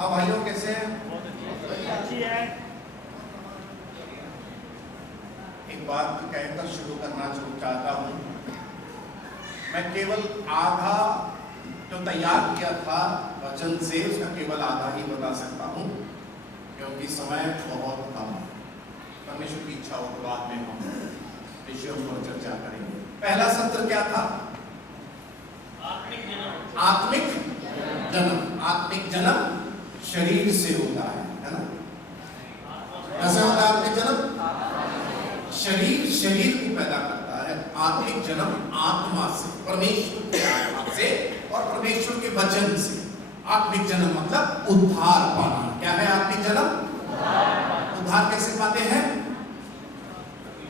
हाँ भाइयों, कैसे हैं? अच्छी है। एक बात कहकर शुरू करना चाहता हूँ। मैं केवल आधा जो तैयार किया था वचन से, उसका केवल आधा ही बता सकता हूँ, क्योंकि समय बहुत कम है। परमेश्वर की इच्छा हो तो बाद में हम विषयों पर चर्चा करेंगे। पहला सत्र क्या था? आत्मिक जन्म। आत्मिक जन्म शरीर से होता है ना? कैसे होता है आत्मिक जन्म? शरीर को पैदा करता है। आत्मिक जन्म आत्मा से, परमेश्वर के आत्मा से और परमेश्वर के वचन से। आत्मिक जन्म मतलब उद्धार पाना। क्या है आत्मिक जन्म? उद्धार कैसे पाते हैं?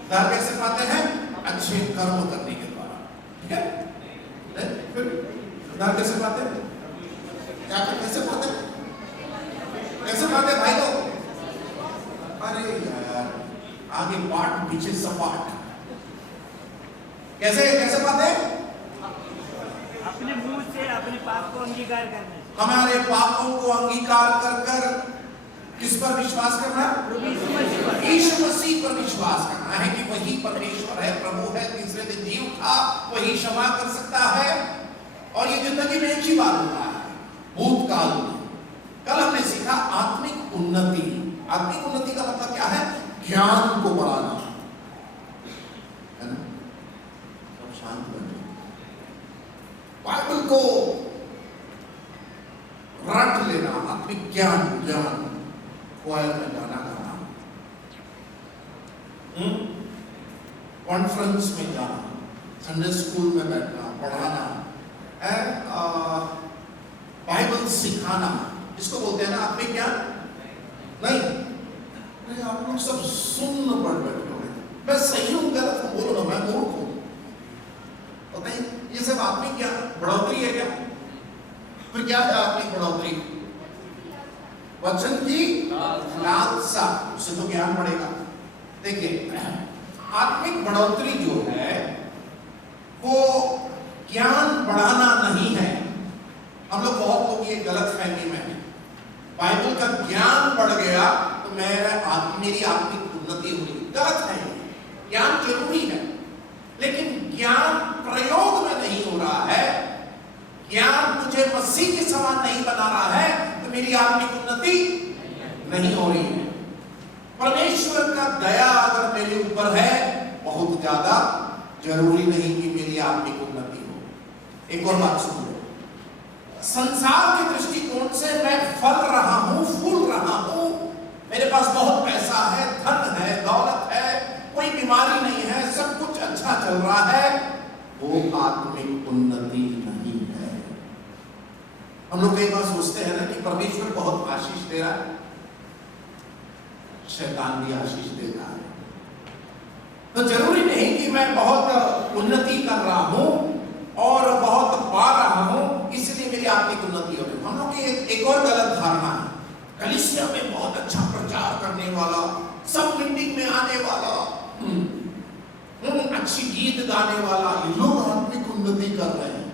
उद्धार कैसे पाते हैं? अच्छे कर्म करने के द्वारा। ठीक है? फिर उद्धार कैसे पाते हैं? क्या कैसे पाते हैं? कैसे पाते भाई लोग? अरे यार, आगे पाठ पीछे सपाट। कैसे कैसे पाते हैं? अपने मुंह से अपने पाप को अंगीकार करना है। हमारे पापों को अंगीकार कर कर किस पर विश्वास करना है? यीशु मसीह पर विश्वास करना है कि वही परमेश्वर है, प्रभु है, तीसरे दिन जी उठा, वही क्षमा कर सकता है। और ये जिंदगी में एक ही बार होता है, भूतकाल में। कल हमने सीखा आत्मिक उन्नति। आत्मिक उन्नति का मतलब क्या है? ज्ञान को बढ़ाना, है ना? सब शांत बैठे। बाइबल को रट लेना, आत्मिक ज्ञान खोया में जाना करना, कॉन्फ्रेंस में जाना, संडे स्कूल में बैठना, पढ़ाना, बाइबल सिखाना, इसको बोलते हैं ना आत्मिक ज्ञान। नहीं, आप लोग सब सुन पढ़ बैठे हो। मैं सही हूं गलत हूं बोलो ना, मैं मूर्ख हूं। बताइए, ये सब आत्मिक क्या बढ़ोतरी है क्या? फिर क्या है आत्मिक बढ़ोतरी? वचन की लालसा, उससे तो ज्ञान बढ़ेगा। देखिए, आत्मिक बढ़ोतरी जो है वो ज्ञान बढ़ाना नहीं है। हम लोग बहुत लोग ये गलत फहमी में है। बाइबल का ज्ञान बढ़ गया तो मेरी आत्मिक उन्नति हुई। गलत है। ज्ञान जरूरी है, लेकिन ज्ञान प्रयोग में नहीं हो रहा है। ज्ञान मुझे मसीह के समान नहीं बना रहा है तो मेरी आत्मिक उन्नति नहीं हो रही है। परमेश्वर का दया अगर मेरे ऊपर है बहुत ज्यादा, जरूरी नहीं कि मेरी आत्मिक उन्नति हो। एक और बात सुनो, संसार के दृष्टिकोण से मैं फल रहा हूं, फूल रहा हूं, मेरे पास बहुत पैसा है, धन है, दौलत है, कोई बीमारी नहीं है, सब कुछ अच्छा चल रहा है, वो आत्मिक उन्नति नहीं है। हम लोग कई बार सोचते हैं ना कि परमेश्वर बहुत आशीष दे रहा है, शैतान भी आशीष देता है। तो जरूरी नहीं कि मैं बहुत उन्नति कर रहा हूं और बहुत पा रहा हूं इसलिए मेरी आत्मिक उन्नति हो रही। हम लोग की एक और गलत धारणा है, कलीसिया में बहुत अच्छा प्रचार करने वाला, सब मीटिंग में आने वाला, अच्छी गीत गाने वाला, ये लोग आत्मिक उन्नति कर रहे हैं।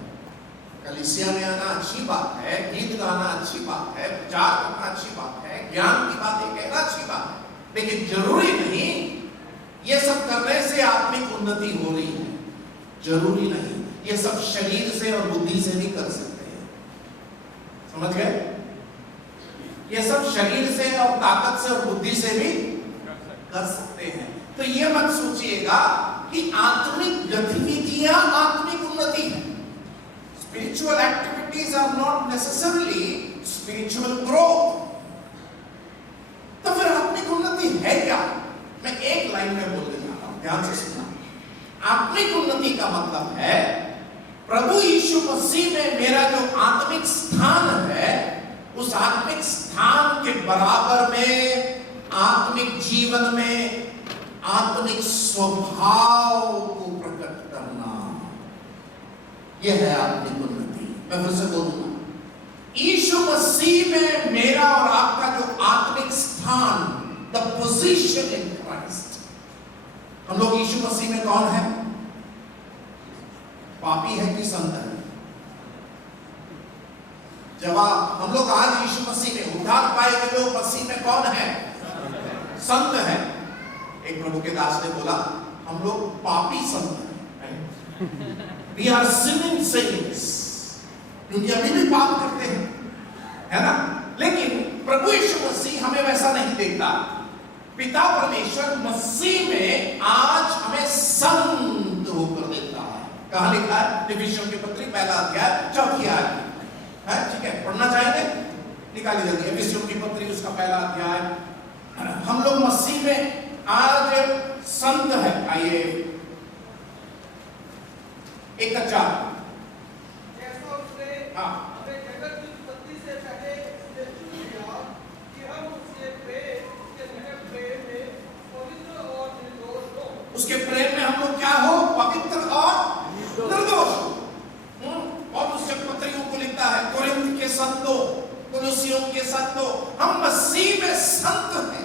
कलीसिया में आना अच्छी बात है, गीत गाना अच्छी बात है, प्रचार करना अच्छी बात है, ज्ञान की बातें कहना अच्छी बात है, लेकिन जरूरी नहीं ये सब करने से आत्मिक उन्नति हो रही है। जरूरी नहीं। ये सब शरीर से और बुद्धि से नहीं कर सकते हैं। समझ गए? ये सब शरीर से और ताकत से और बुद्धि से भी कर सकते हैं। तो ये मत सोचिएगा कि आत्मिक गतिविधियां आत्मिक उन्नति है। Spiritual activities are not necessarily spiritual growth. तो फिर आत्मिक उन्नति है क्या? मैं एक लाइन में बोलने जा रहा हूं, ध्यान से सुनना। आत्मिक उन्नति का मतलब है प्रभु यीशु मसीह में मेरा जो आत्मिक स्थान है, उस आत्मिक स्थान के बराबर में आत्मिक जीवन में आत्मिक स्वभाव को प्रकट करना, यह है आत्मिक उन्नति। मैं फिर से बोलूंगा, यीशु मसीह में मेरा और आपका जो आत्मिक स्थान, द पोजीशन इन क्राइस्ट। हम लोग यीशु मसीह में कौन है? पापी है कि संत है? जब हम लोग आज यीशु मसीह में उद्धार पाए हुए लोग मसीह में कौन है? संत है। एक प्रभु के दास ने बोला हम लोग पापी संत हैं। We are sinning saints, क्योंकि अभी भी पाप करते हैं, है ना? लेकिन प्रभु यीशु मसीह हमें वैसा नहीं देखता। पिता परमेश्वर मसीह में आज हमें संत होकर देखता है। कहाँ लिखा है? इफिसियों की पत्री 1 अध्याय 4 आयत है। ठीक है, पढ़ना चाहेंगे? निकालिए जल्दी इफिसियों की पत्री उसका 1 अध्याय। हम लोग मसीह में आज संत है। आइए 1:4। हाँ, उसके प्रेम में हम लोग क्या हो? पवित्र और निर्दोष हो। और उससे पत्रियों को लिखता है, कोरिन्थ के संतों, कुलुसियों के संतों, हम मसीह में संत हैं।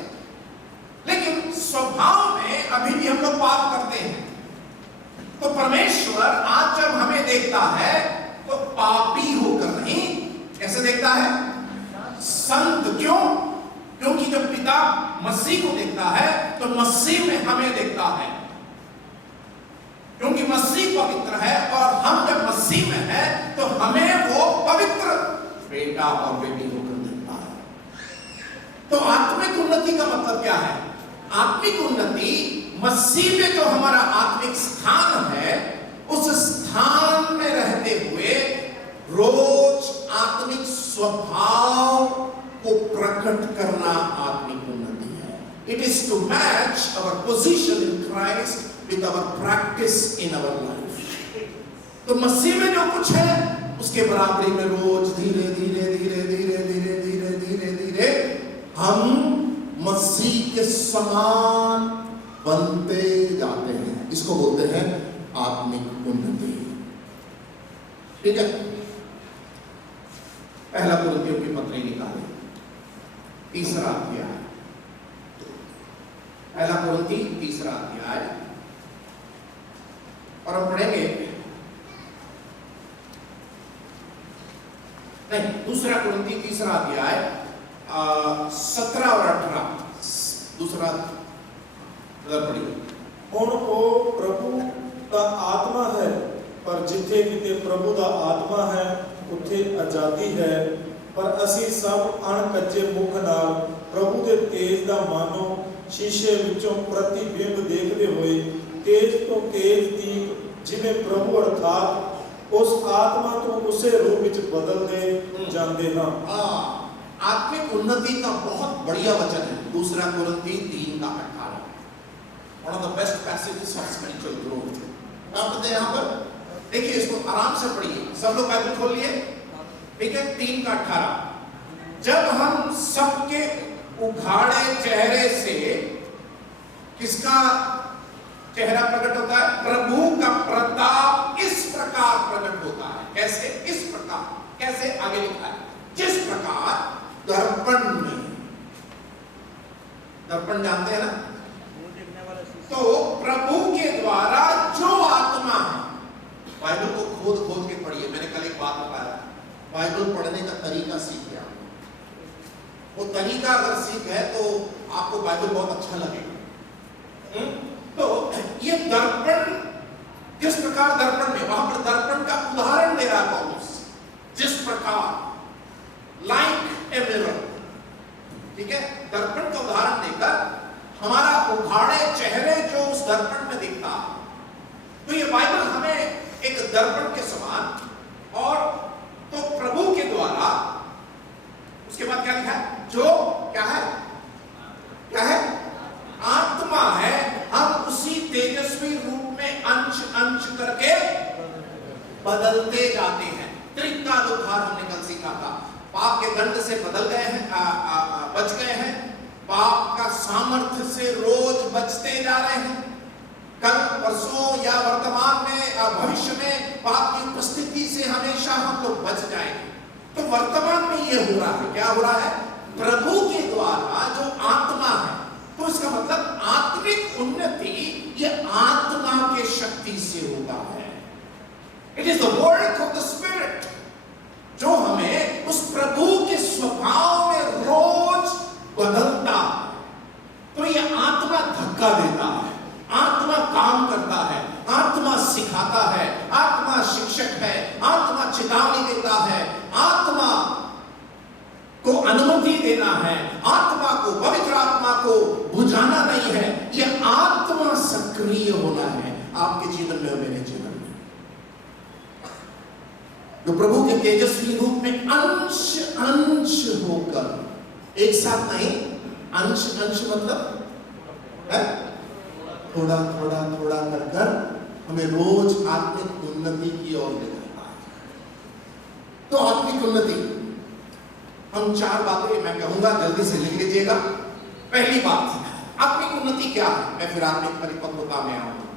लेकिन स्वभाव में अभी भी हम लोग पाप करते हैं। तो परमेश्वर आज जब हमें देखता है तो पापी होकर नहीं, कैसे देखता है? संत। क्यों? क्योंकि जब पिता मसीह को देखता है तो मसीह में हमें देखता है, क्योंकि मसीह पवित्र है और हम जब मसीह में हैं तो हमें वो पवित्र बेटा और बेटी होकर देखता है। तो आत्मिक उन्नति का मतलब क्या है? आत्मिक उन्नति मसीह में जो हमारा आत्मिक स्थान है, उस स्थान में रहते हुए रोज आत्मिक स्वभाव को प्रकट करना आत्मिक उन्नति है। It is to match our position in Christ with our practice in our life. तो मसीह में जो कुछ है उसके बराबरी में रोज धीरे धीरे धीरे धीरे धीरे धीरे धीरे धीरे हम मसीह के समान बनते जाते हैं। इसको बोलते हैं आत्मिक उन्नति। ठीक है, 1 कुरिन्थियों की पत्री निकालें 3 अध्याय। 1 कुरिन्थी 3 अध्याय और हम पढ़ेंगे, नहीं 2 कुरिन्थी 3 अध्याय 17 और 18। दूसरा पढ़िए। ਹੁਣ ਉਹ ਪ੍ਰਭੂ ਦਾ ਆਤਮਾ ਹੈ, ਪਰ ਜਿੱਥੇ ਕਿਤੇ ਪ੍ਰਭੂ ਦਾ ਆਤਮਾ ਹੈ ਉੱਥੇ ਆਜ਼ਾਦੀ ਹੈ। ਪਰ ਅਸੀਂ ਸਭ ਅਣਕੱਚੇ ਮੁਖ ਨਾਲ ਪ੍ਰਭੂ ਦੇ ਤੇਜ ਦਾ ਮਾਨੋ ਸ਼ੀਸ਼ੇ ਵਿੱਚੋਂ ਪ੍ਰਤੀਬਿੰਬ ਦੇਖਦੇ ਹੋਏ ਤੇਜ ਤੋਂ ਤੇਜ ਤੀਕ ਜਿਵੇਂ ਪ੍ਰਭੂ ਅਰਥਾਤ ਉਸ ਆਤਮਾ ਤੋਂ ਉਸੇ ਰੂਪ ਵਿੱਚ ਬਦਲਦੇ ਜਾਂਦੇ ਹਾਂ। आत्मिक उन्नति का बहुत बढ़िया वचन है 2 कुरिन्थी 3:18। One of the best passages of spiritual growth. आप पढ़ते हैं यहाँ पर, देखिए इसको आराम से पढ़िए, सब लोग बाइबल खोल लिए। ठीक है, 3:18। जब हम सबके उघाड़े चेहरे से किसका चेहरा प्रकट होता है? प्रभु का प्रताप इस प्रकार प्रकट होता है। कैसे? इस प्रकार। कैसे? आगे लिखा है, जिस प्रकार दर्पण में, दर्पण जानते हैं ना? तो प्रभु के द्वारा जो आत्मा है, बाइबल को खोद खोद के पढ़िए। मैंने कल एक बात बताया, बाइबल पढ़ने का तरीका सीख गया। वो तरीका अगर सीख है तो आपको बाइबल बहुत अच्छा लगेगा। तो ये दर्पण, जिस प्रकार दर्पण में, वहां पर दर्पण का उदाहरण दे रहा है पौलुस। जिस प्रकार, लाइक ए मिरर। ठीक है, दर्पण का उदाहरण देकर हमारा उघाड़े चेहरे जो उस दर्पण में दिखता है, तो ये बाइबल हमें एक दर्पण के समान, और तो प्रभु के द्वारा, उसके बाद क्या लिखा है? जो क्या है? क्या है? आत्मा है। हम उसी तेजस्वी रूप में अंश अंश करके बदलते जाते हैं। त्रिकाल उद्धार हमने कल सीखा था। पाप के दंड से बदल गए हैं, बच गए हैं। पाप का सामर्थ्य से रोज बचते जा रहे हैं। कल, परसों या वर्तमान में, भविष्य में पाप की उपस्थिति से हमेशा हम लोग बच जाएंगे। तो वर्तमान में ये हो रहा है। क्या हो रहा है? प्रभु के द्वारा जो आत्मा है। तो इसका मतलब आत्मिक उन्नति ये आत्मा के शक्ति से होता है। It is the work of the spirit जो हमें उस प्रभु के स्वभाव में रोज बदलता है, तो ये आत्मा धक्का देता है, आत्मा काम करता है, आत्मा सिखाता है, आत्मा शिक्षक है, आत्मा चेतावनी देता है, आत्मा को अनुमति देना है, आत्मा को, पवित्र आत्मा को बुझाना नहीं है। यह आत्मा सक्रिय होना है आपके जीवन में और मेरे जीवन में, जो प्रभु के तेजस्वी रूप में अंश अंश होकर, एक साथ नहीं, अंश अंश मतलब है थोड़ा थोड़ा थोड़ा कर कर हमें रोज आत्मिक उन्नति की ओर ले जाता है। तो आत्मिक उन्नति, हम 4 बातें मैं कहूंगा, जल्दी से लिख लीजिएगा। पहली बात, आत्मिक उन्नति क्या है, मैं फिर आत्मिक परिपक्वता में आऊंगा।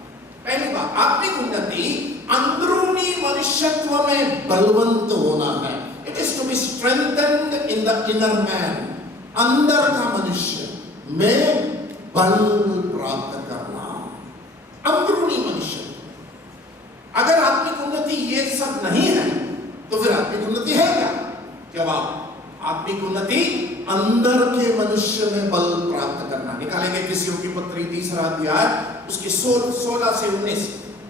पहली बात, आत्मिक उन्नति अंदरूनी मनुष्यत्व में बलवंत होना है। It is to be strengthened in the inner man, अंदर का मनुष्य में बल प्राप्त करना, अंदरूनी मनुष्य। अगर आत्मिक उन्नति ये सब नहीं है तो फिर आत्मिक उन्नति है क्या? जवाब, आत्मिक उन्नति अंदर के मनुष्य में बल प्राप्त करना। निकालेंगे एफिसियों की पत्री 3 अध्याय उसकी 16 से 19।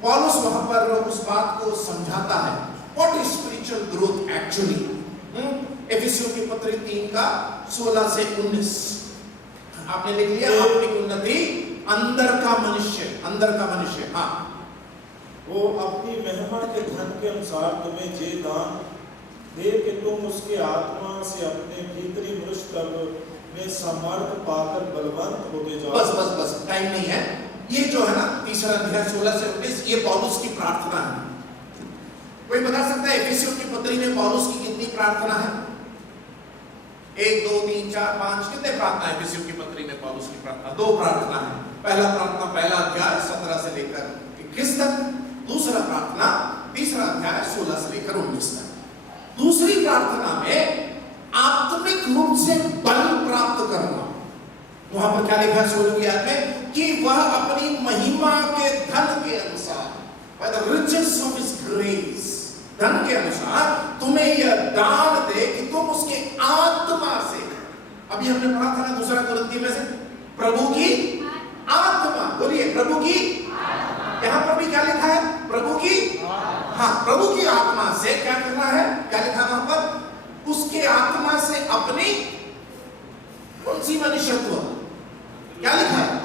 पौलुस वहां पर उस बात को समझाता है, what is spiritual growth actually. एफिसियों की पत्री 3 का 16 से 19 आपने लिख लिया। आत्मिक उन्नति अंदर का मनुष्य, अंदर का मनुष्य। हाँ, वो अपनी महिमा के धन के अनुसार तुम्हें जे दान दे कि तुम उसके आत्मा से अपने भीतरी मनुष्यत्व में सामर्थ्य पाकर बलवंत होते जाओ। बस बस बस, टाइम नहीं है। ये जो है ना 3 अध्याय 16 से 19, ये पौलुस की प्रार्थना है। कोई बता सकता है एफिसियों की पत्री में पौलुस की कितनी प्रार्थना है? 1 2 3 4 5 कितने प्रार्थना है एफिसियों की पत्री में? पौलुस की प्रार्थना 2 प्रार्थना है। पहला प्रार्थना पहला अध्याय 17 से लेकर 21 तक, दूसरा प्रार्थना 3 अध्याय 16 से लेकर 19 तक। दूसरी प्रार्थना में आत्मिक रूप से बल प्राप्त करना। वहां पर क्या लिखा है 16 की आयत में? कि वह अपनी महिमा के धन के अनुसार, by the riches of his grace, धन के अनुसार तुम्हें यह दान दे कि तुम उसके आत्मा से, अभी हमने पढ़ा था ना 2 कुरिन्थियों में से, प्रभु की आत्मा, बोलिए प्रभु की आत्मा। यहां पर भी क्या लिखा है? प्रभु की, हाँ, प्रभु की आत्मा से क्या करना है? क्या लिखा है वहां पर? उसके आत्मा से अपनी कौन सी मनुष्यत्व, क्या लिखा है?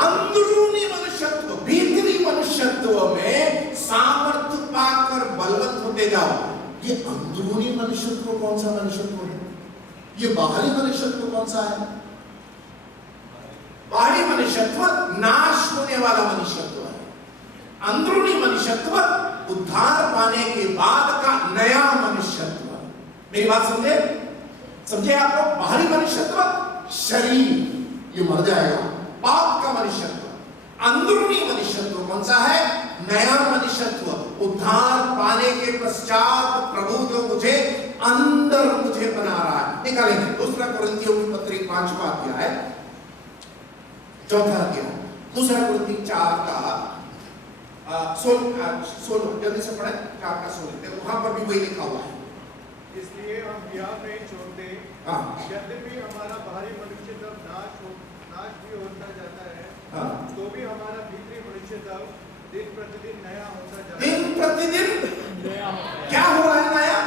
अंदरूनी मनुष्यत्व, भीतरी मनुष्यत्व में सामर्थ्य पाकर बलवंत होते जाओ। ये अंदरूनी मनुष्यत्व कौन सा मनुष्यत्व है? ये बाहरी मनुष्यत्व कौन सा है? बाहरी मनुष्यत्व नाश होने वाला मनुष्यत्व है। अंदरूनी मनुष्यत्व उद्धार पाने के बाद का नया मनुष्यत्व। मेरी बात समझे? समझे आप लोग? बाहरी मनुष्यत्व शरीर, ये मर जाएगा, पाप का मनुष्यत्व। अंदरूनी मनुष्यत्व कौन सा है? नया मनुष्यत्व। उद्धार पाने के पश्चात प्रभु जो मुझे अंदर मुझे बना रहा है। निकालेंगे 2 कुरिन्थियों की पत्री 5वां अध्याय 4था अध्याय, 2 कुरिन्थियों 4 का 16, जल्दी से पढ़े 4 का 16, वहां पर भी वही लिखा हुआ है। इसलिए हम यह नहीं छोड़ते, यद्यपि हमारा बाहरी मनुष्यत्व नाश भी होता जाता है, तो भी हमारा भीतरी मनुष्यत्व दिन प्रतिदिन नया होता जाता है। दिन प्रतिदिन क्या हो रहा है? नया।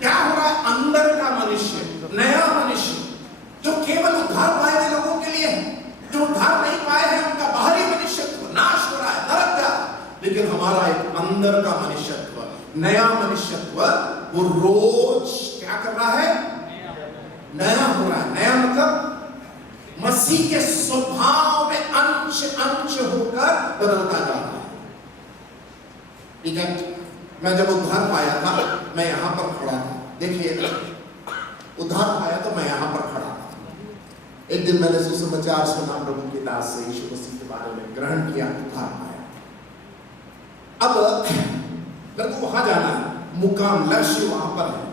क्या हो रहा है? अंदर का मनुष्य, नया मनुष्य, जो केवल उद्धार पाए हुए लोगों के लिए है। जो उद्धार नहीं पाए हैं उनका बाहरी मनुष्यत्व नाश हो रहा है, नरक जा। लेकिन हमारा एक अंदर का मनुष्यत्व, नया मनुष्यत्व, वो रोज क्या कर रहा है? नया हो रहा है। नया मतलब मसीह के स्वभाव में अंश अंश होकर बदलता जा रहा है। ठीक है? मैं जब उद्धार पाया था, मैं यहां पर खड़ा था। देखिए, उद्धार पाया तो मैं यहां पर खड़ा था। एक दिन मैंने सुसमाचार सुना प्रभु के दास से, यीशु मसीह के बारे में ग्रहण किया, उद्धार पाया। अब मेरे को वहां जाना है, मुकाम लक्ष्य वहां पर है।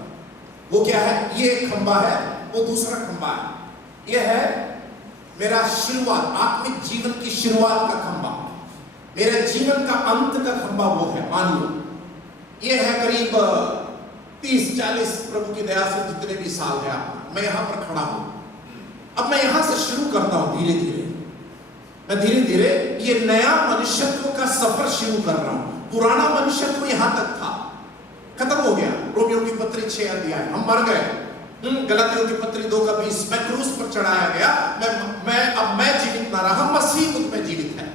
वो क्या है? ये एक खंबा है, वो दूसरा खंबा है। ये है मेरा शुरुआत, आत्मिक जीवन की शुरुआत का खंबा। मेरे जीवन का अंत का खंबा वो है। मान लो ये है करीब 30-40 प्रभु की दया से जितने भी साल है, मैं यहां पर खड़ा हूं। अब मैं यहां से शुरू करता हूं धीरे धीरे। मैं धीरे धीरे ये नया मनुष्यत्व का सफर शुरू कर रहा हूं। पुराना मनुष्यत्व यहां तक था, खत्म हो गया। रोमियो की पत्री 6 अध्याय, हम मर गए। गलातियों की पत्री 2:20, मैं क्रूस पर चढ़ाया गया, मैं जीवित ना रहा, मसीह मुझ में जीवित है।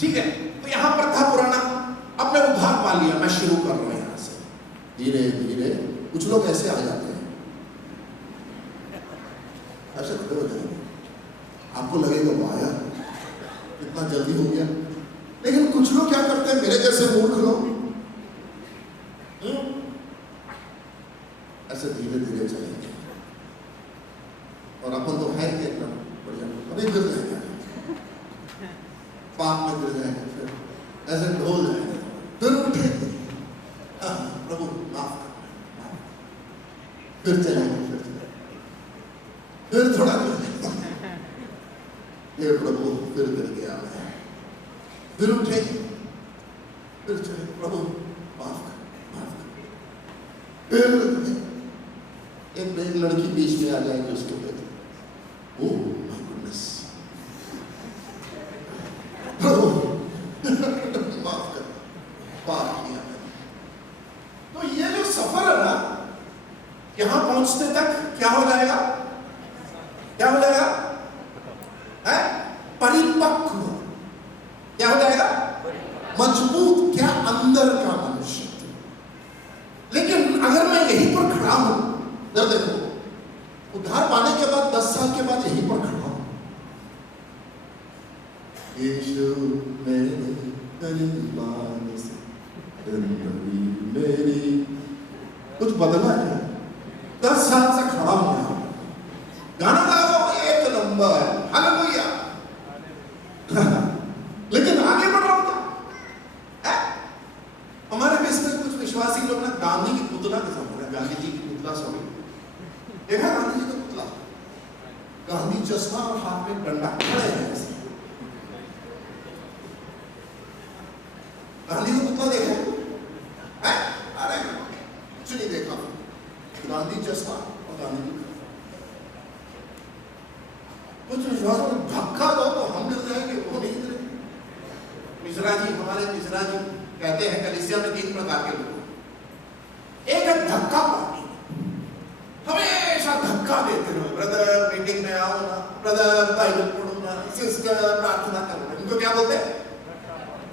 ठीक है, तो यहां पर था पुराना, अब मैं उद्धार पा लिया, मैं शुरू कर रहा हूं यहां से धीरे धीरे। कुछ लोग ऐसे आ जाते हैं, ऐसे खड़े हो जाएंगे, आपको लगेगा वाह यार इतना जल्दी हो गया। लेकिन कुछ लोग क्या करते हैं, मेरे जैसे मूर्ख लोग ऐसे धीरे धीरे चलेंगे, और अपन तो है कि एकदम बढ़िया, अभी गिर जाएंगे, पाप में गिर जाएंगे, फिर ऐसे ढोल जाएंगे, फिर उठेंगे, प्रभु माफ करना, फिर चलेंगे, फिर थोड़ा ये प्रभु फिर गिर गया मैं, फिर उठेंगे, फिर चले, प्रभु माफ कर। फिर एक लड़की बीच में आ जाएगी, उसको कहते ओह माय गुडनेस, प्रभु माफ कर, पाप किया मैंने। तो ये जो सफर है ना, यहां पहुंचने तक क्या हो जाएगा, क्या हो जाएगा, है परिपक्व, क्या हो जाएगा, मजबूत, क्या अंदर का मनुष्य। लेकिन अगर मैं यहीं पर खड़ा हूं, जब देखो उद्धार पाने के बाद 10 साल के बाद यहीं पर खड़ा हूं, यीशु मेरे करीबान से मेरी कुछ बदला है। 10 साल से खड़ा हूं यहां, गाना गा रहा हूं, एक नंबर, हालेलुया। लेकिन आगे बढ़ रहा हूं क्या? हमारे देश में कुछ विश्वासी लोग ना गांधी की पुतला के सामने, गांधी जी की पुतला, सॉरी, देखा गांधी जी का पुतला, गांधी चश्मा और हाथ में डंडा, खड़े हैं ऐसे। गांधी का पुतला देखे? अरे कुछ नहीं देखा, गांधी चश्मा और गांधी जी कुछ विश्वास में धक्का दो तो हम गिर जाएंगे, वो नहीं गिरेंगे। मिश्रा जी, हमारे मिश्रा जी कहते हैं कलीसिया में 3 प्रकार के लोग, एक है धक्का पार्टी, हमेशा धक्का देते रहो, ब्रदर मीटिंग में आओ ना, ब्रदर बाइबल पढ़ो ना, सिस्टर प्रार्थना करो ना, इनको क्या बोलते हैं,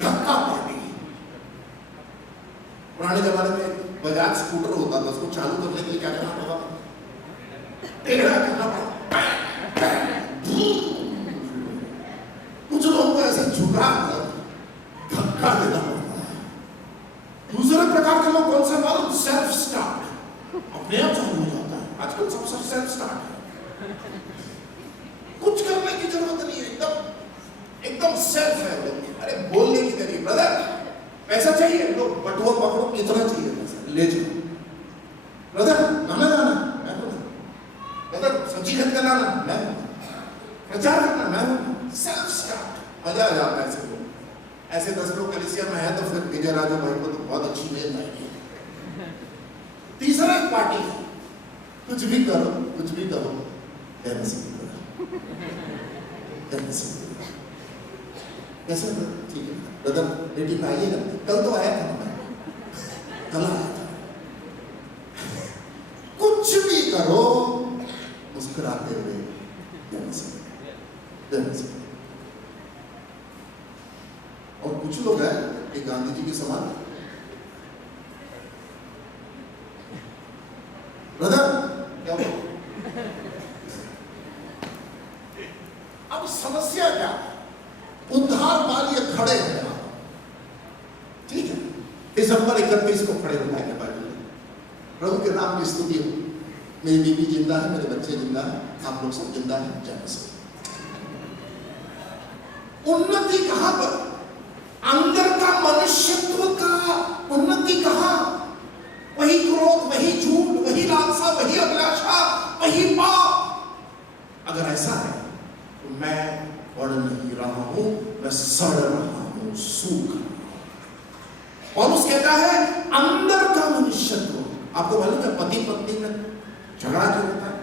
धक्का पार्टी। पुराने जमाने में बजाज स्कूटर होता था, उसको चालू करने के लिए क्या करना पड़ता, टेढ़ा करना पड़ता, कुछ लोगों को ऐसे झुका कर धक्का देना पड़ता है। दूसरे प्रकार के लोग कौन से मालूम, सेल्फ स्टार्ट, अपने आप चालू हो जाता है। आजकल सब सेल्फ स्टार्ट है, कुछ करने की जरूरत नहीं है, एकदम सेल्फ है लोग। अरे बोलने की तरीके, ब्रदर पैसा चाहिए, लोग बटुआ पकड़ो, कितना चाहिए पैसा ले जाओ, ब्रदर गाना गाना मैं बोला, ब्रदर सब्जी खरीद कर लाना मैं, प्रचार करना मैं, सेल्फ स्टार्ट। मजा आ जाता है ऐसे लोग। ऐसे 10 लोग कलीसिया में है तो फिर विजय राजू भाई को तो बहुत अच्छी मेल आएगी। तीसरा एक पार्टी है, कुछ भी करो, कुछ भी करो, कैसे ठीक है ब्रदर, मीटिंग में आइएगा, कल तो आया था मैं, कल आया था। कुछ भी करो मुस्कुराते हुए, और कुछ लोग हैं कि गांधी जी के समान, ब्रदर क्या हो? अब समस्या क्या, उद्धार वाले खड़े हैं, ठीक है, दिसंबर 31 को खड़े होना है बाइबल में, प्रभु के नाम की स्तुति हो। मेरी बीवी जिंदा है, मेरे बच्चे जिंदा है, आप लोग सब जिंदा है, जय मसीह। उन्नति कहां पर, अंदर का मनुष्यत्व का उन्नति कहां, वही क्रोध, वही झूठ, वही लालसा, वही अभिलाषा, वही पाप। अगर ऐसा है तो मैं बढ़ नहीं रहा हूं, मैं सड़ रहा हूं, सूख रहा हूं। पौलुस कहता है अंदर का मनुष्यत्व आपको मालूम है पति पत्नी में झगड़ा क्यों होता है,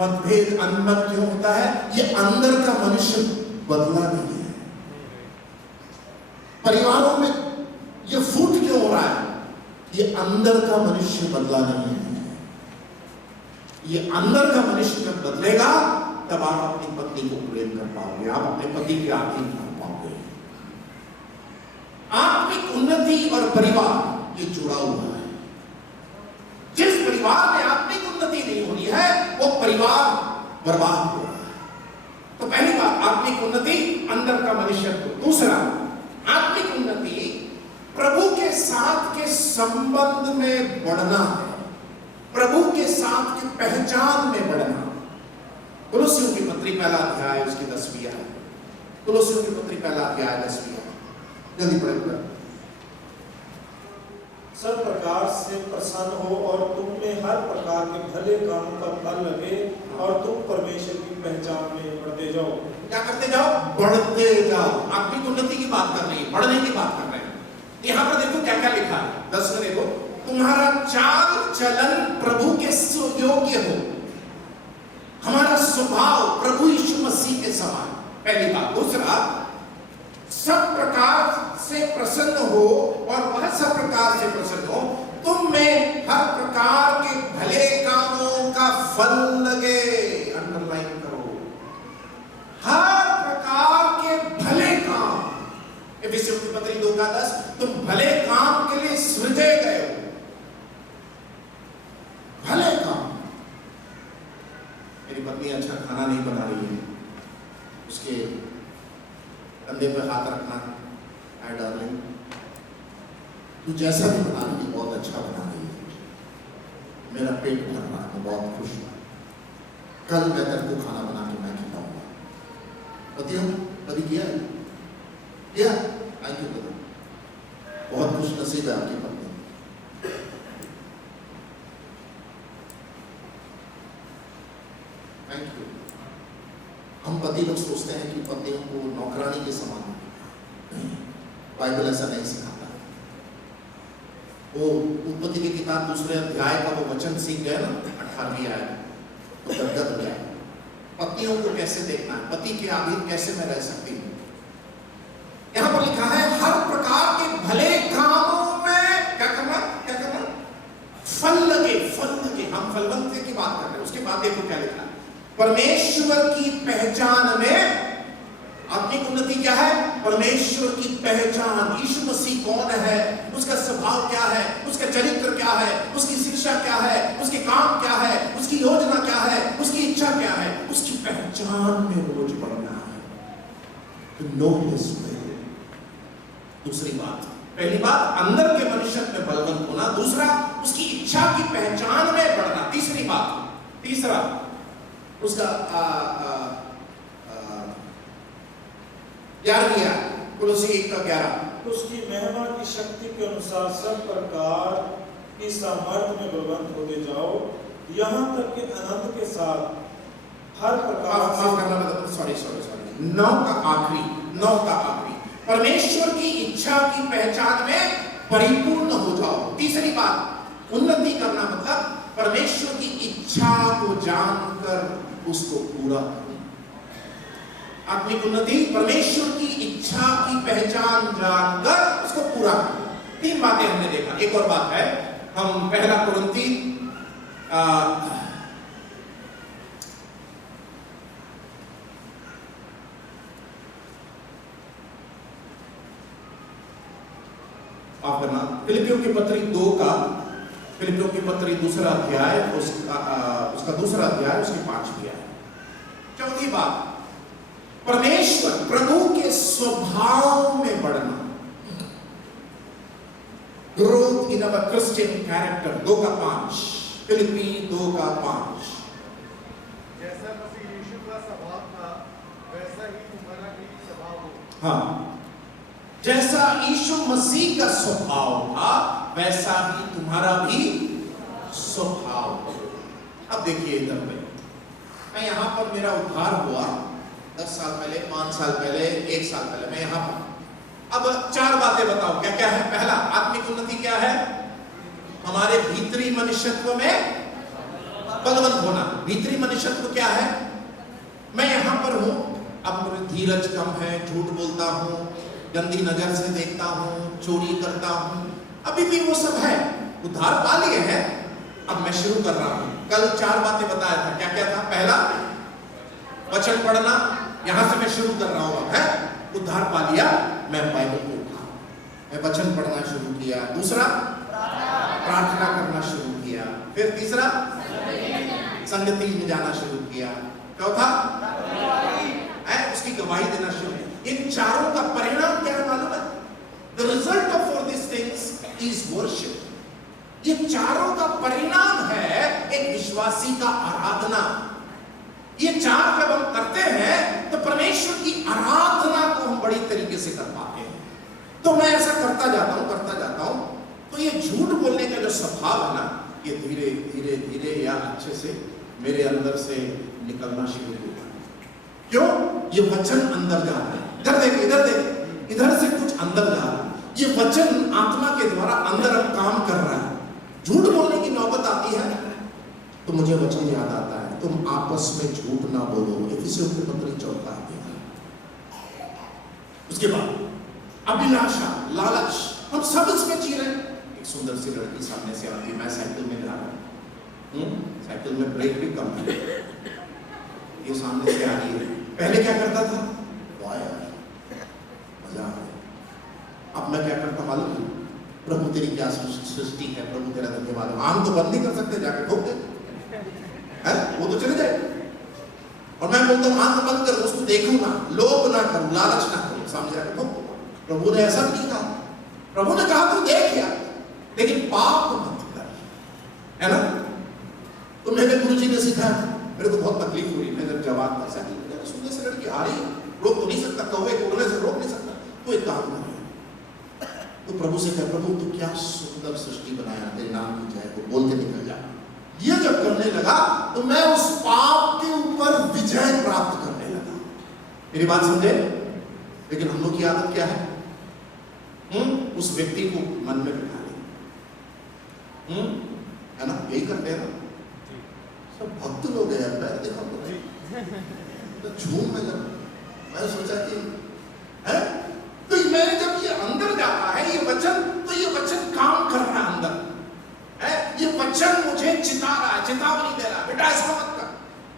मतभेद अनबन क्यों होता है? ये अंदर का मनुष्य बदला नहीं है। परिवारों में ये फूट क्यों हो रहा है? ये अंदर का मनुष्य बदला नहीं है। ये अंदर का मनुष्य जब बदलेगा तब आप अपनी पत्नी को प्रेम कर पाओगे, आप अपने पति की आज्ञा कर पाओगे। आत्मिक उन्नति और परिवार ये जुड़ा हुआ है। जिस परिवार में आत्मिक उन्नति नहीं हो रही है वो परिवार बर्बाद हो रहा है। तो पहली बात आत्मिक उन्नति अंदर का मनुष्य। दूसरा, आत्मिक उन्नति प्रभु के साथ के संबंध में बढ़ना है, प्रभु के साथ की पहचान में बढ़ना। कुलुस्सियों की पत्री पहला अध्याय उसकी 10वीं आयत, कुलुस्सियों की पत्री पहला अध्याय 10वीं आयत, जल्दी पढ़ेगा। सब प्रकार से प्रसन्न हो और तुम में हर प्रकार के भले कामों का फल लगे और तुम परमेश्वर की पहचान में बढ़ते जाओ। क्या करते जाओ? बढ़ते जाओ। आत्मिक उन्नति की बात कर रही है, बढ़ने की बात कर रहे हैं। यहां पर देखो क्या क्या लिखा है, 10 में देखो, तुम्हारा चाल चलन प्रभु के योग्य हो, हमारा स्वभाव प्रभु यीशु मसीह के समान, पहली बात। दूसरा, सब प्रकार से प्रसन्न हो और वह सब प्रकार से प्रसन्न हो, तुम में हर प्रकार के भले कामों का फल लगे। अंडरलाइन करो, हर प्रकार के भले काम। एफिसियों की पत्री 2:10, तुम भले काम के लिए सृजे गए हो। भले काम। मेरी पत्नी अच्छा खाना नहीं बना रही है, उसके कंधे पे हाथ रखना, आई डार्लिंग तू जैसा भी बना रही है बहुत अच्छा बना रही है, मेरा पेट भर रहा है, मैं बहुत खुश हूँ, कल मैं तेरे को खाना बना के मैं खिलाऊंगा। पतियों कभी किया है? किया? थैंक यू ब्रदर, बहुत खुश नसीब है आपकी पत्नी। Thank you. हम पति लोग सोचते हैं कि पतियों को नौकरानी के समान नहीं, बाइबल ऐसा नहीं सिखाता। वो उत्पत्ति की किताब 2 अध्याय का वो वचन सीख गए ना, 18वीं आयत, तो गदगद हो जाए। पत्नियों को कैसे देखना है, पति के अधीन कैसे मैं रह सकती हूँ। यहाँ पर लिखा है हर प्रकार के भले कामों में क्या करना, क्या करना? फल लगे, फल लगे। हम फलवंत की बात कर रहे हैं। उसके बाद देखो क्या लिखा है, परमेश्वर की पहचान में। आत्मिक उन्नति क्या है? परमेश्वर की पहचान। यीशु मसीह कौन है, उसका स्वभाव क्या है, उसका चरित्र क्या है, उसकी शिक्षा क्या है, उसके काम क्या है, उसकी योजना क्या है, उसकी इच्छा क्या है, उसकी पहचान में रोज बढ़ना है। To know his will। दूसरी बात, पहली बात अंदर के मनुष्य में बलवंत होना, दूसरा उसकी इच्छा की पहचान में बढ़ना, तीसरी बात, तीसरा उसका 11 कुलुस्सी 1:11, उसकी महिमा की शक्ति के अनुसार सब प्रकार की सामर्थ्य में बलवंत होते जाओ, यहाँ तक कि अनंत के साथ हर प्रकार से। सॉरी 9 का आखिरी, परमेश्वर की इच्छा की पहचान में परिपूर्ण हो जाओ। तीसरी बात, उन्नति करना मतलब परमेश्वर की इच्छा को जानकर उसको पूरा करना। आत्मिक उन्नति परमेश्वर की इच्छा की पहचान जानकर उसको पूरा करना। 3 बातें हमने देखा। एक और बात है, हम पहला कुरिन्थी फिलिपियों की पत्री 2 का, फिलिपियों की पत्री 2 अध्याय, उसका 2 अध्याय, उसकी 5वीं आयत। चौथी बात, परमेश्वर प्रभु के स्वभाव में बढ़ना। Growth in our Christian character 2:5, फिलिपी 2:5। जैसा मसीह यीशु का स्वभाव था वैसा ही तुम्हारा भी स्वभाव हो। हाँ, जैसा यीशु मसीह का स्वभाव था वैसा ही तुम्हारा भी स्वभाव हो। अब देखिए इधर पे, मैं यहाँ पर मेरा उद्धार हुआ 10 साल पहले, 5 साल पहले, 1 साल पहले, मैं यहाँ पर। अब 4 बातें बताओ क्या क्या है। पहला, आत्मिक उन्नति क्या है? हमारे भीतरी मनुष्यत्व में बलवंत होना। भीतरी मनुष्यत्व क्या है? मैं यहां पर हूं, अब मेरी धीरज कम है, झूठ बोलता हूं, गंदी नजर से देखता हूं, चोरी करता हूं, अभी भी वो सब है, उद्धार पा लिए हैं। अब मैं शुरू कर रहा हूं। कल 4 बातें बताया था, क्या क्या था? पहला, वचन पढ़ना, यहां से मैं शुरू कर रहा हूं। है उद्धार पा लिया, मैं बाइबल को उठा, मैं वचन पढ़ना शुरू किया। दूसरा, प्रार्थना करना शुरू किया। फिर तीसरा, संगति में जाना शुरू किया। चौथा, उसकी गवाही देना शुरू किया। इन चारों का परिणाम क्या है मालूम है? The result of all these things is worship. ये चारों का परिणाम है एक विश्वासी का आराधना। ये चार जब हम करते हैं तो परमेश्वर की आराधना को हम बड़ी तरीके से कर पाते हैं। तो मैं ऐसा करता जाता हूं, तो ये झूठ बोलने का जो स्वभाव है ना, ये धीरे धीरे धीरे या अच्छे से मेरे अंदर से निकलना शुरू हुआ। क्यों? ये वचन अंदर जा रहा है। इधर देख, इधर से कुछ अंदर जा रहा है। ये वचन आत्मा के द्वारा अंदर अब काम कर रहा है। झूठ बोलने की नौबत आती है तो मुझे वचन याद आता है, तुम आपस में झूठ ना बोलो। इफिसियों की पत्री 4 अध्याय। उसके बाद अभिलाषा, लालच, हम सब इसमें जी रहे हैं। एक सुंदर सी लड़की सामने से आती है, मैं साइकिल में जा रहा हूँ, साइकिल में ब्रेक भी कम है, ये सामने से आ रही है। पहले क्या करता था? मजा आ गया। अब मैं क्या करता मालूम है? प्रभु तेरी क्या सृष्टि है, प्रभु तेरा धन्यवाद। आम तो बंद नहीं कर सकते, जाके ठोक दे, वो तो चले जाए। और मैं बोलता हूँ आंख बंद कर, उसको देखूंगा, लोभ ना करूं, लालच ना करूं, सामने जाके ठोक। प्रभु ने ऐसा नहीं कहा। प्रभु ने कहा तू देख यार, लेकिन पाप मत कर, है ना? तो मेरे गुरुजी ने सिखाया, मेरे को बहुत तकलीफ हुई। मैं जब जवाब था, सुंदर से लड़की आ रही है, रोक तो नहीं सकता, कौवे को उड़ने से रोक नहीं सकता, तो एक काम कर। तो प्रभु से कह, प्रभु तू क्या सुंदर सृष्टि बनाया, तेरे नाम की जय हो, बोल के निकल जा। ये जब करने लगा तो मैं उस पाप के ऊपर विजय प्राप्त करने लगा। मेरी बात समझे? लेकिन हम लोग की आदत क्या है? उस व्यक्ति को मन में बिठा ले, है ना? यही करते हैं ना सब भक्त लोग हैं यार। देखो तो झूम में जब मैं सोचा कि है, तो मैं जब ये अंदर जाता है ये वचन, तो ये वचन काम कर रहा है अंदर है। ये वचन मुझे चिता रहा है, चेतावनी दे रहा है, बेटा ऐसा मत कर।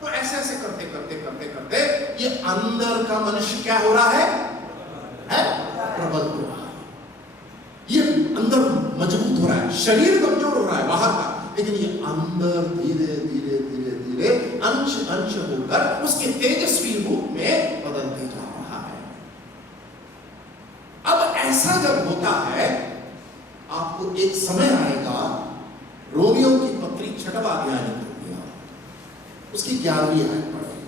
तो ऐसे ऐसे करते करते करते करते ये अंदर का मनुष्य क्या हो रहा है? प्रबल हो रहा है। ये अंदर मजबूत हो रहा है, शरीर कमजोर हो रहा है बाहर का, लेकिन ये अंदर धीरे धीरे धीरे धीरे अंश अंश होकर उसके तेजस्वी रूप में बदलते जा रहा है। अब ऐसा जब होता है, आपको एक समय आएगा, रोमियो की पत्री 6वां अध्याय निकल गया, उसकी 11वीं आयत पढ़ेगी।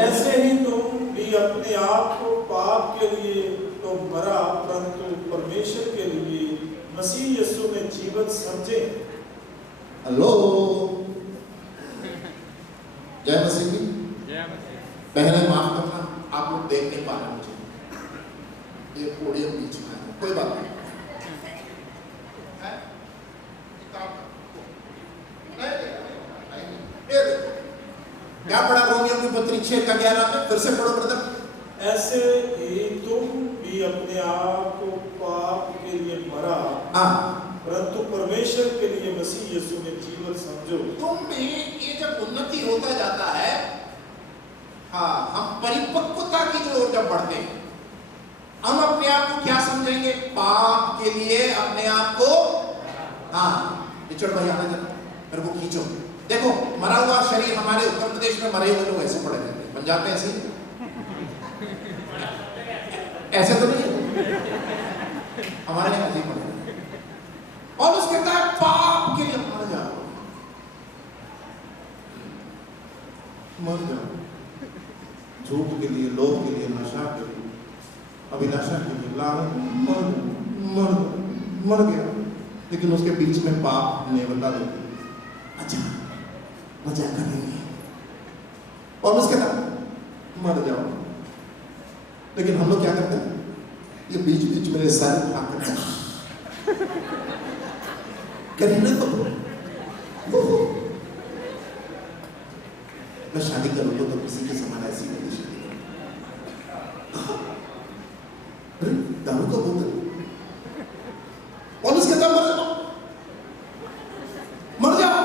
ऐसे ही तुम भी अपने आप को पाप के लिए तो मरा, परंतु परमेश्वर के लिए मसीह यीशु में जीवित समझे। हेलो, जय मसीह जी। पहले माफ करना, आप लोग देख नहीं पा रहे मुझे, ये पोडियम बीच में है, कोई बात नहीं। क्या पढ़ा रोमियो की पत्री 6:11 में? फिर से पढ़ो ब्रदर। ऐसे ही तुम भी अपने आप को पाप के लिए मरा, परंतु परमेश्वर के लिए मसीह यीशु में जीवित समझो। तुम भी, ये जब उन्नति होता जाता है, हाँ, हम परिपक्वता की जो ओर जब बढ़ते हैं, हम अपने आप को क्या समझेंगे? पाप के लिए अपने आप को, हाँ, रिचर्ड भाई आने जरा, मेरे को खींचो। देखो, मरा हुआ शरीर, हमारे उत्तर प्रदेश में मरे हुए लोग ऐसे पड़े रहते हैं, पंजाब में ऐसे ऐसे तो नहीं है, हमारे यहाँ ऐसे ही पड़े। और उसके कहता है पाप के लिए मर जाओ, मर जाओ, झूठ के लिए, लोभ के लिए, नशा के लिए, अभिलाषा के लिए, लालच, मर गया। लेकिन उसके बीच में पाप ने बता दो, अच्छा मजा करेंगे, और उसके बाद मर जाओ। लेकिन हम लोग क्या करते हैं? ये बीच बीच मेरे सर भाग करीना तो मैं शादी करूंगा तो किसी के समान ऐसी मेरी शादी करूंगा। अरे दारू का बोतल और उसके दम मर जाओ।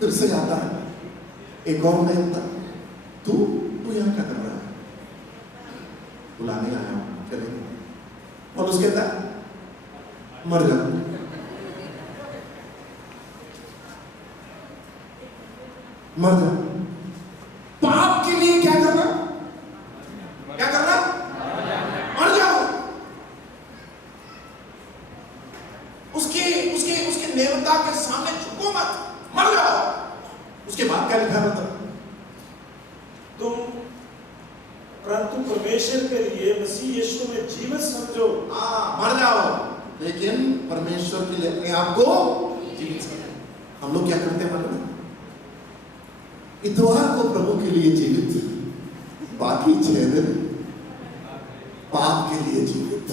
फिर से आता है एक और देवता, तू यहाँ क्या कर रहा है? बुलाने आया हूं, चले। और उसके बाद मर जाओ। मर जाओ। पाप के लिए क्या करना? क्या करना? मर जाओ। उसके उसके उसके देवता के सामने झुको मत, मर जाओ। उसके बाद क्या लिखा है? तुम परंतु परमेश्वर के लिए मसीह यीशु में जीवित समझो। मर जाओ, लेकिन परमेश्वर के लिए अपने आप को जीवित समझो। हम लोग क्या करते हैं मालूम है? इतवार को प्रभु के लिए जीवित, बाकी 6 दिन पाप के लिए जीवित।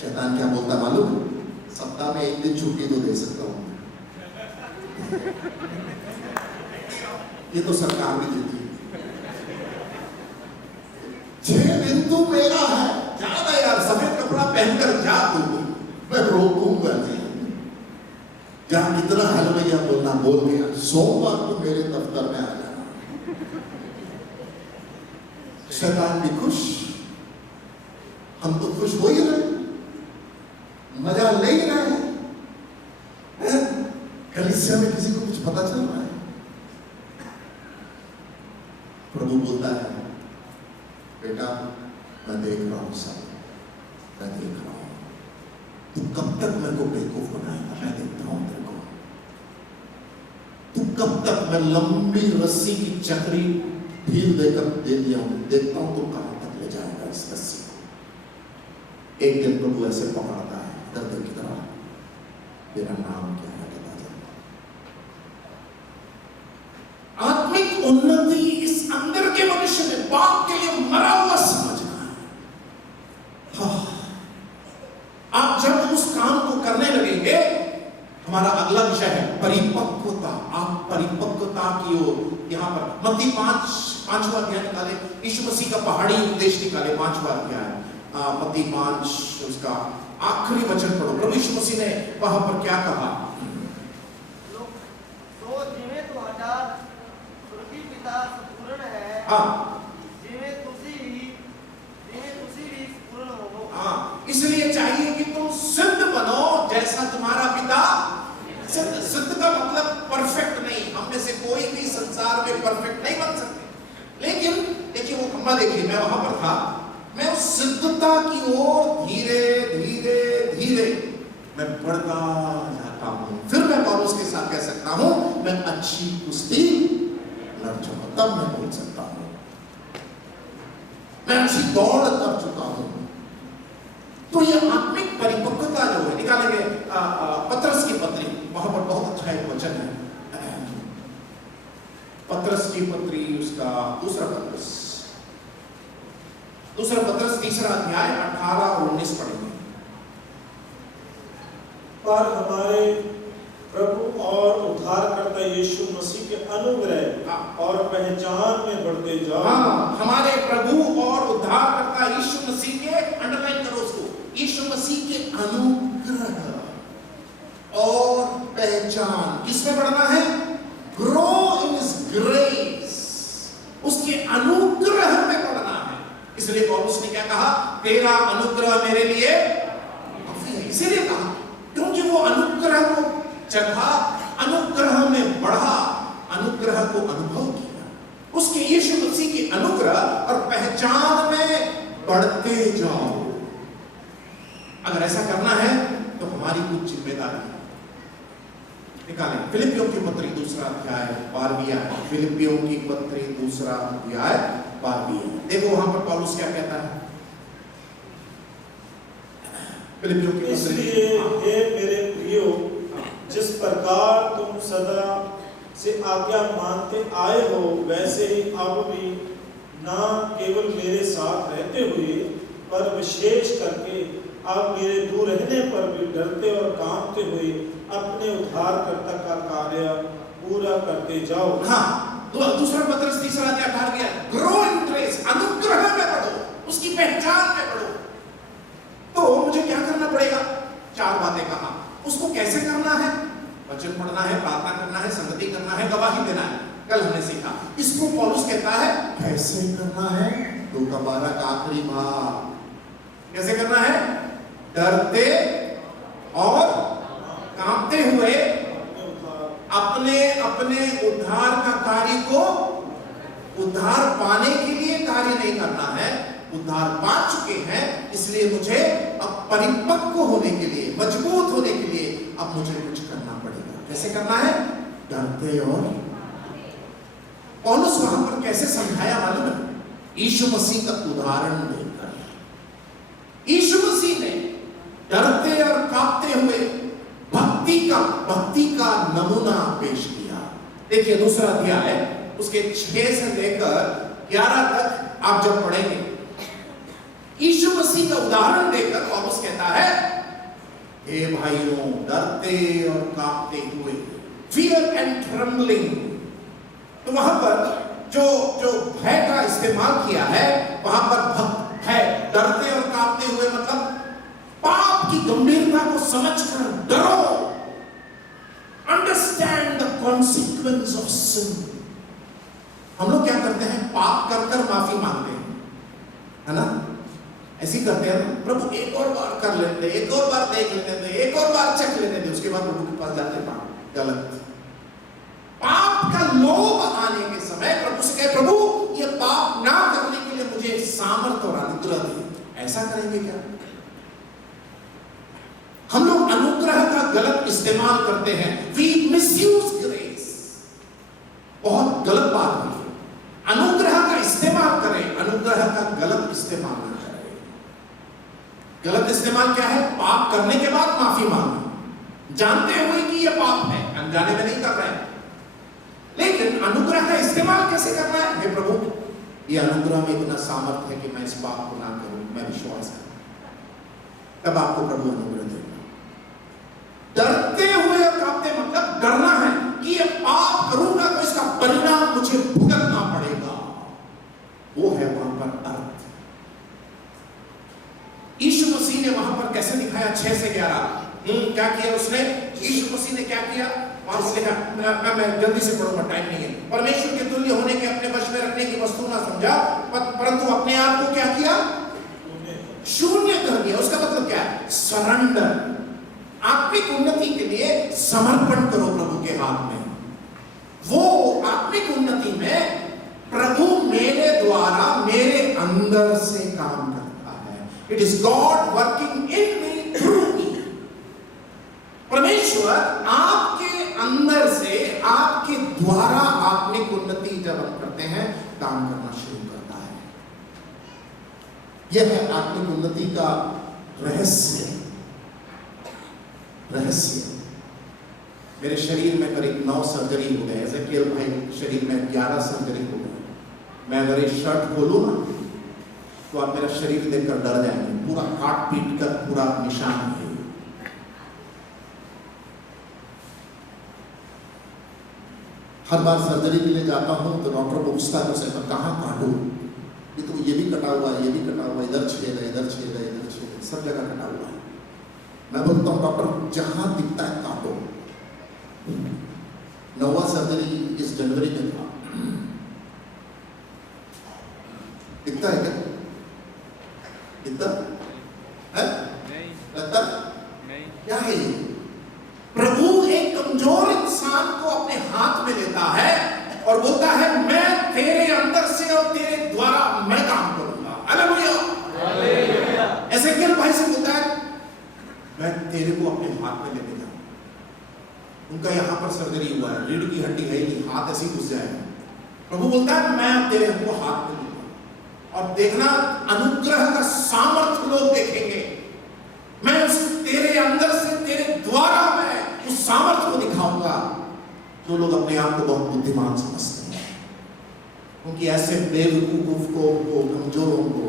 शैतान क्या बोलता मालूम? सप्ताह में 1 दिन छुट्टी तो दे सकता हूं, ये तो सरकार भी देती है। 6 दिन तो मेरा है, जाना यार, सफेद कपड़ा पहनकर जा तू, मैं रोकूंगा नहीं। जहां कितना हालेलुया बोलना बोल गया, सोमवार को मेरे दफ्तर में आ जाना। शैतान भी खुश, हम तो खुश हो ही रहे, मजा ले ही रहे हैं। कलीसिया में किसी को कुछ पता चल रहा है? प्रभु बोलता है, बेटा मैं देख रहा हूं सब, मैं देख रहा हूं, तू कब तक मेरे को बेवकूफ बनाएगा? मैं देखता हूं तेरे को। तू कब तक, मैं लंबी रस्सी की चक्री ढील देकर दे दिया हूं, देखता हूं तू कहां तक ले जाएगा इस रस्सी को। एक दिन प्रभु ऐसे पकड़ता है, दर्द की तरह, तेरा नाम क्या है? आत्मिक उन्नति इस अंदर के मनुष्य में पाप के लिए मरा हुआ समझना है। आप जब उस काम को करने लगेंगे, हमारा अगला विषय है परिपक्वता। आप परिपक्वता की ओर, यहां पर मत्ती 5वां अध्याय निकाले, यीशु मसीह का पहाड़ी उपदेश निकाले, 5वां अध्याय, मत्ती 5 उसका आखिरी वचन पढ़ो। प्रभु यीशु मसीह ने वहां पर क्या कहा? पूर्ण है। इसलिए चाहिए कि तुम सिद्ध बनो जैसा तुम्हारा पिता सिद्ध। सिद्ध का मतलब परफेक्ट नहीं, हम में से कोई भी संसार में परफेक्ट नहीं बन सकते, लेकिन देखिए वो खंबा देखिए, मैं वहां पर था, मैं उस सिद्धता की ओर धीरे धीरे धीरे मैं बढ़ता जाता हूं। फिर मैं पौलुस के साथ कह सकता हूं, मैं अच्छी कुश्ती लड़ चुका, तब मैं बोल सकता हूं मैं अच्छी दौड़ कर चुका हूं। तो ये आत्मिक परिपक्वता जो है, निकालेंगे पतरस की पत्री, वहां पर बहुत अच्छा एक वचन है, पतरस की पत्री, उसका दूसरा पतरस 3 अध्याय 18 और 19 पढ़ेंगे। पर हमारे प्रभु और उद्धारकर्ता यीशु मसीह के अनुग्रह और पहचान में बढ़ते जाओ। हमारे प्रभु और उद्धारकर्ता यीशु मसीह के, अंडरलाइन करो उसको, यीशु मसीह के अनुग्रह और पहचान, किसमें बढ़ना है? ग्रो इन हिज ग्रेस, उसके अनुग्रह में बढ़ना है। इसलिए पौलुस ने क्या कहा? तेरा अनुग्रह मेरे लिए काफी है। इसीलिए कहा क्योंकि वो अनुग्रह को चढ़ा, अनुग्रह में बढ़ा, अनुग्रह को अनुभव किया, उसके यीशु मसीह के अनुग्रह और पहचान में बढ़ते जाओ। अगर ऐसा करना है तो हमारी कुछ जिम्मेदारी है। निकालें फिलिपियों की पत्री 2 अध्याय 12 आयत, फिलिपियों की पत्री 2 अध्याय 12। देखो वहां पर पौलुस क्या कहता है। फिलिपियों की पत्री, इसलिए हे मेरे प्रियो, जिस प्रकार तुम सदा से आज्ञा मानते आए हो, वैसे ही अब भी ना केवल मेरे साथ रहते हुए पर विशेष करके आप मेरे दूर रहने पर भी डरते और कांपते हुए अपने उद्धारकर्ता का कार्य पूरा करते जाओ। हाँ, दूसरा पत्रस तीसरा अध्याय 18 गया, ग्रो इन ग्रेस, अनुग्रह में बढ़ो, उसकी पहचान में बढ़ो। तो मुझे क्या करना पड़ेगा? 4 बातें कहा। उसको कैसे करना है? वचन पढ़ना है, प्रार्थना करना है, संगति करना है, गवाही देना है। कल हमने सीखा। इसको पौलुस कहता है कैसे करना है? 2:12 का आखिरी भाग। कैसे करना है? डरते और कांपते हुए अपने अपने उद्धार का कार्य को, उद्धार पाने के लिए कार्य नहीं करना है, उद्धार पा चुके हैं, इसलिए मुझे अब परिपक्व होने के लिए, मजबूत होने के लिए अब मुझे कुछ करना पड़ेगा। कैसे करना है? डरते और। पौलुस वहां पर कैसे समझाया मालूम है? यीशु मसीह का उदाहरण देकर। यीशु मसीह ने डरते और कांपते हुए भक्ति का नमूना पेश किया। देखिए दूसरा अध्याय उसके 6 से लेकर 11 तक आप जब पढ़ेंगे, यीशु मसीह का उदाहरण देकर पौलुस कहता है, हे भाइयों, डरते और कांपते हुए, फियर एंड ट्रेम्बलिंग। तो वहां पर जो भय का इस्तेमाल किया है, वहां पर भय, डरते और कांपते हुए मतलब पाप की गंभीरता को समझकर डरो। Understand the consequence of sin. हम लोग क्या करते हैं? पाप कर कर माफी मांगते हैं, है ना? ऐसी करते हैं ना, प्रभु एक और बार कर लेते, एक और बार देख लेते थे, एक और बार चख लेते थे, उसके बाद प्रभु के पास जाते पाप। गलत। पाप का लोभ आने के समय प्रभु से कहे, प्रभु ये पाप ना करने के लिए मुझे सामर्थ्य और अनुग्रह दे। ऐसा करेंगे क्या? हम लोग अनुग्रह का गलत इस्तेमाल करते हैं। We misuse grace। बहुत गलत बात है। अनुग्रह का इस्तेमाल करें, अनुग्रह का गलत इस्तेमाल न करें। गलत इस्तेमाल क्या है? पाप करने के बाद माफी मांगना, जानते हुए कि यह पाप है, अनजाने में नहीं कर रहे हैं। लेकिन अनुग्रह का इस्तेमाल कैसे करना है? हे प्रभु, यह अनुग्रह में इतना सामर्थ्य है कि मैं इस पाप को ना करूं, मैं विश्वास करूं, तब आपको प्रभु अनुग्रह देगा। डरते हुए और कांपते मतलब डरना है कि ये पाप करूंगा तो इसका परिणाम मुझे भुगतना पड़ेगा। वो है वहां पर अर्थ। यीशु मसीह ने वहां पर कैसे दिखाया? 6 से 11 क्या किया उसने? यीशु मसीह ने क्या किया? वहां से लिखा, मैं जल्दी से पढ़ूंगा, टाइम नहीं है। परमेश्वर के तुल्य होने के अपने वश में रखने की वस्तु ना समझा, परंतु अपने आप को क्या किया? शून्य कर दिया। उसका मतलब क्या है? सरेंडर। आत्मिक उन्नति के लिए समर्पण करो प्रभु के हाथ में। वो आत्मिक उन्नति में प्रभु मेरे द्वारा, मेरे अंदर से काम करता है। It is God working in me, through me. परमेश्वर आपके अंदर से, आपके द्वारा आत्मिक उन्नति जब हम करते हैं, काम करना शुरू करता है। यह है आत्मिक उन्नति का रहस्य। मेरे शरीर में करीब 9 सर्जरी हो गए। ऐसे केवल भाई शरीर में 11 सर्जरी हो गए। मैं अगर ये शर्ट खोलूं ना, तो आप मेरा शरीर देखकर डर जाएंगे। पूरा काट पीट कर पूरा निशान है। हर बार सर्जरी के लिए जाता हूं तो डॉक्टर को पूछता है उसे, कहाँ काटूं? ये तो ये भी कटा हुआ है, ये भी कटा हुआ है, इधर छेद है, इधर छेद है, इधर छेद है, सब जगह कटा हुआ है। मैं बोलता हूँ डॉक्टर जहां दिखता है काटो। 9वां सर्जरी इस जनवरी में था। दिखता है क्या? दिखता है? लगता नहीं। क्या है ये? प्रभु एक कमजोर इंसान को अपने हाथ में लेता है और बोलता है, मैं तेरे अंदर से और तेरे द्वारा मैं काम करूंगा। हालेलुया। ऐसे केवल भाई से बोलता है, मैं तेरे को अपने हाथ में लेने जाऊं। उनका यहां पर सर्जरी हुआ है, रीढ़ की हड्डी है नहीं, हाथ ऐसे घुस जाएगा। प्रभु बोलता है, मैं तेरे को हाथ में लूंगा और देखना अनुग्रह का सामर्थ्य लोग देखेंगे। मैं उस तेरे अंदर से, तेरे द्वारा मैं उस सामर्थ्य को दिखाऊंगा। जो लोग अपने आप को बहुत बुद्धिमान समझते हैं, क्योंकि ऐसे बेवकूफ को, कमजोरों को,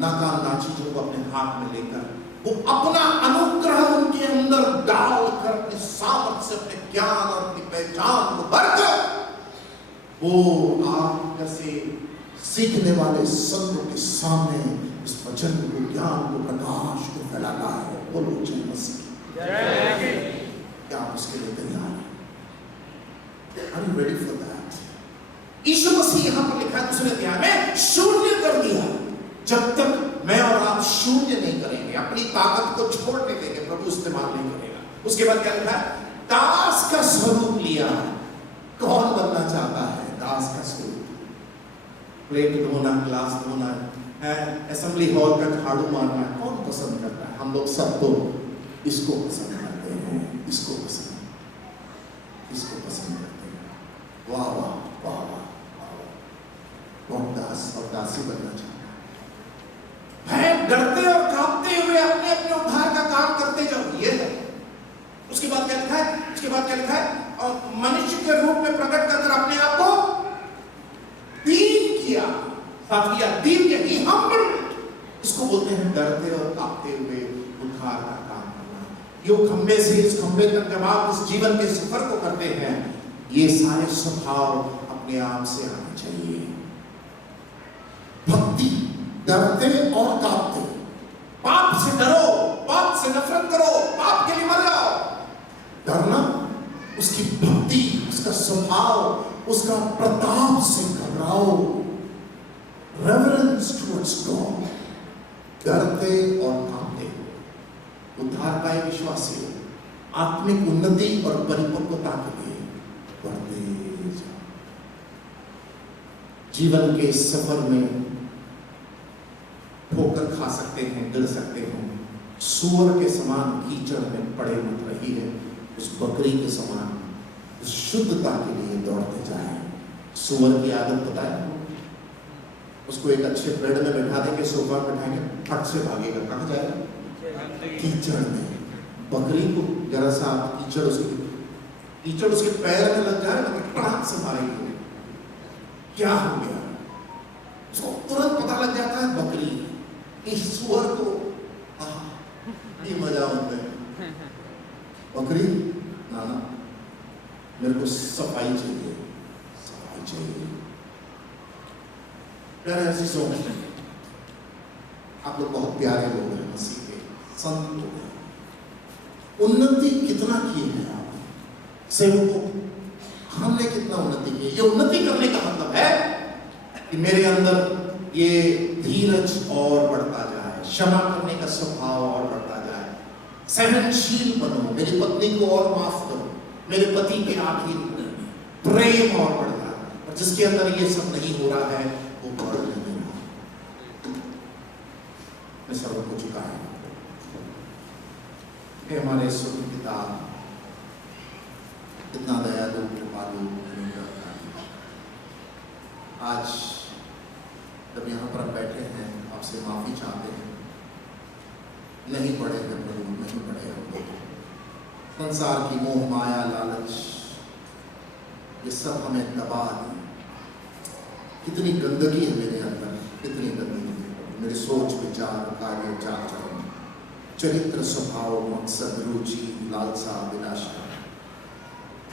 नाकाम चीजों को अपने हाथ में लेकर वो अपना अनुग्रह उनके अंदर डालकर अपने सामर्थ्य से, अपने ज्ञान और अपनी पहचान को भरकर वो आप जैसे सीखने वाले संतों के सामने इस वचन को, ज्ञान को, प्रकाश को फैलाना है। बोलो जय मसीह। क्या आप उसके लिए तैयार हैं? Are you ready for that? यीशु मसीह यहां पर लिखा है दूसरे अध्याय में, शून्य कर दिया। जब तक मैं और आप शून्य नहीं करेंगे, अपनी ताकत को छोड़ने देंगे, प्रभु इस्तेमाल नहीं करेगा। उसके बाद क्या लिखा है? दास का स्वरूप लिया। कौन बनना चाहता है दास का स्वरूप? प्लेट धोना, गिलास धोना है, असेंबली हॉल का झाड़ू मारना, कौन पसंद करता है? हम लोग सब तो इसको पसंद करते हैं, इसको पसंद करते हैं। वाह वाह वाह वाह, कौन दास और दासी बनना चाहता है? डरते और कांपते हुए अपने अपने उद्धार का काम करते जाओ, ये है। उसके बाद क्या लिखा है? और मनुष्य के रूप में प्रकट कर अपने आप को दीन किया। इसको बोलते हैं डरते और कांपते हुए उद्धार का काम करना। यो खंबे से इस खंबे तक जब आप इस जीवन के सफर को करते हैं, ये सारे स्वभाव अपने आप से आने चाहिए। भक्ति, डरते और कांपते, पाप से डरो, पाप से नफरत करो, पाप के लिए मर जाओ। डरना, उसकी भक्ति, उसका स्वभाव, उसका प्रताप से घबराओ। रेवरेंस टुवर्ड्स गॉड, डरते और कांपते हुए उद्धार पाए विश्वासी आत्मिक उन्नति और परिपक्वता के लिए बढ़ते जाओ। जीवन के सफर में ठोकर खा सकते हैं, गिर सकते हैं, सूअर के समान कीचड़ में पड़े मत रहिए। उस बकरी के समान उस शुद्धता के लिए दौड़ते जाए। सूअर की आदत पता है, उसको एक अच्छे बेड में बैठा देंगे, सोफा बैठाएंगे, फट से भागेगा। कहाँ जाएगा? कीचड़ में। बकरी को जरा सा कीचड़ उसके पैर में लग जाए तो टांग से मारेगी। क्या हो गया? उसको तुरंत पता लग जाता है बकरी। इस सूअर को ये मजा होता है। बकरी ना मेरे को सफाई चाहिए। ऐसी सोच, आप लोग बहुत प्यारे लोग हैं, मसीह के संत लोग हैं। उन्नति कितना की है आप सेवकों? हमने कितना उन्नति की? ये उन्नति करने का मतलब है कि मेरे अंदर ये धीरज और बढ़ता जाए, क्षमा करने का स्वभाव और बढ़ता जाए, सहनशील बनो, मेरी पत्नी को और माफ करो, मेरे पति के आखिर प्रेम और बढ़ जाए। और जिसके अंदर ये सब नहीं हो रहा है वो बढ़ नहीं रहा। मैं सबको चुका है। हमारे स्वर्गीय पिता, इतना दयालु, कृपालु, आज जब यहाँ पर बैठे हैं आपसे माफी चाहते हैं। नहीं पढ़े हैं प्रभु, नहीं पढ़े हम लोग। संसार की मोह माया लालच ये सब हमें दबा दी। कितनी गंदगी है मेरे अंदर, कितनी गंदगी है मेरे सोच, विचार, कार्य, चाल चलन, चरित्र, स्वभाव, मकसद, रुचि, लालसा, विलासा।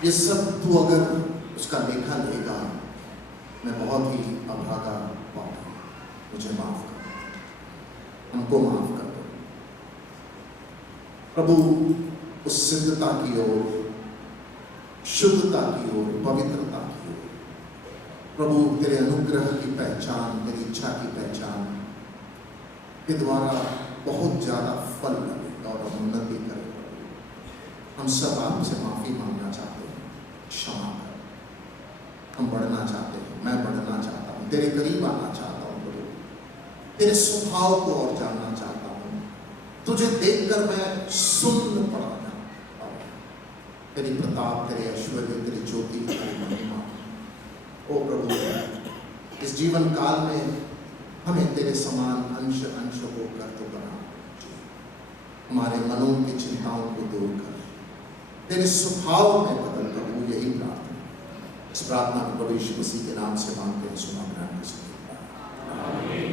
ये सब तू अगर उसका लेखा लेगा, मैं बहुत ही अभागा पाऊंगा। मुझे माफ कर, हमको माफ कर दो प्रभु। उस सिद्धता की ओर, शुद्धता की ओर, पवित्रता की ओर प्रभु, तेरे अनुग्रह की पहचान, तेरी इच्छा की पहचान के द्वारा बहुत ज्यादा फल लगे और उन्नति करें। हम सब आपसे माफी मांगना चाहते हैं, क्षमा कर। हम बढ़ना चाहते हैं, मैं बढ़ना चाहता हूँ, तेरे करीब आना चाहता हूँ प्रभु, तेरे स्वभाव को और जानना चाहता हूँ। तुझे देखकर मैं सुन्न पड़ा, तेरी प्रताप, तेरे ऐश्वर्य, तेरी ज्योति, तेरी महिमा। ओ प्रभु, इस जीवन काल में हमें तेरे समान अंश होकर तो बना। हमारे मनों की चिंताओं को दूर कर, तेरे स्वभाव में बदल। प्रभु यही प्रार्थना इस प्रार्थना को प्रभु यीशु मसीह के नाम से मांगते हैं, सुना ग्रहण कर सकते हैं।